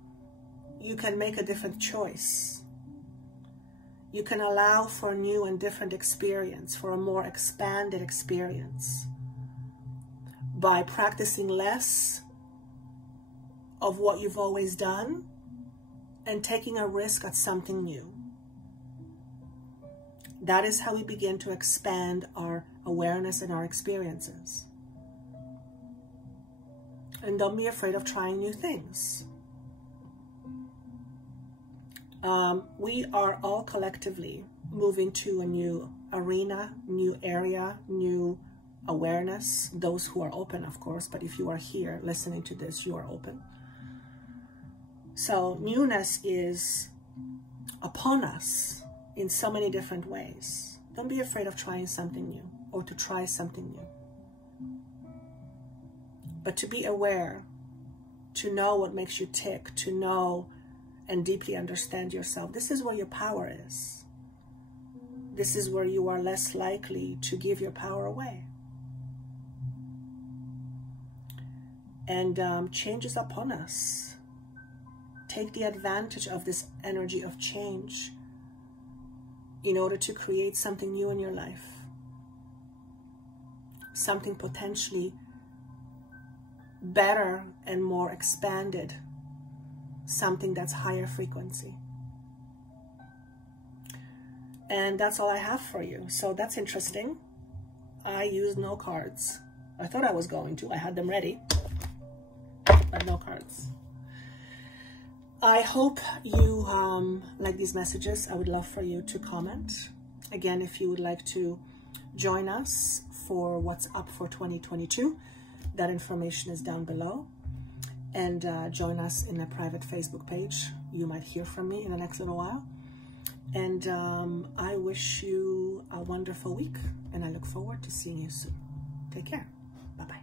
you can make a different choice. You can allow for a new and different experience, for a more expanded experience, by practicing less of what you've always done and taking a risk at something new. That is how we begin to expand our awareness and our experiences. And don't be afraid of trying new things. We are all collectively moving to a new arena, new area, new awareness. Those who are open, of course, but if you are here listening to this, you are open. So newness is upon us in so many different ways. Don't be afraid of trying something new or to try something new. But to be aware, to know what makes you tick, to know and deeply understand yourself. This is where your power is. This is where you are less likely to give your power away. And change is upon us. Take the advantage of this energy of change in order to create something new in your life. something potentially better and more expanded, something that's higher frequency. And that's all I have for you. So that's interesting. I use no cards. I thought I was going to. I had them ready, but no cards. I hope you like these messages. I would love for you to comment. Again, if you would like to join us for what's up for 2022, that information is down below. And join us in a private Facebook page. You might hear from me in the next little while. And I wish you a wonderful week, and I look forward to seeing you soon. Take care. Bye-bye.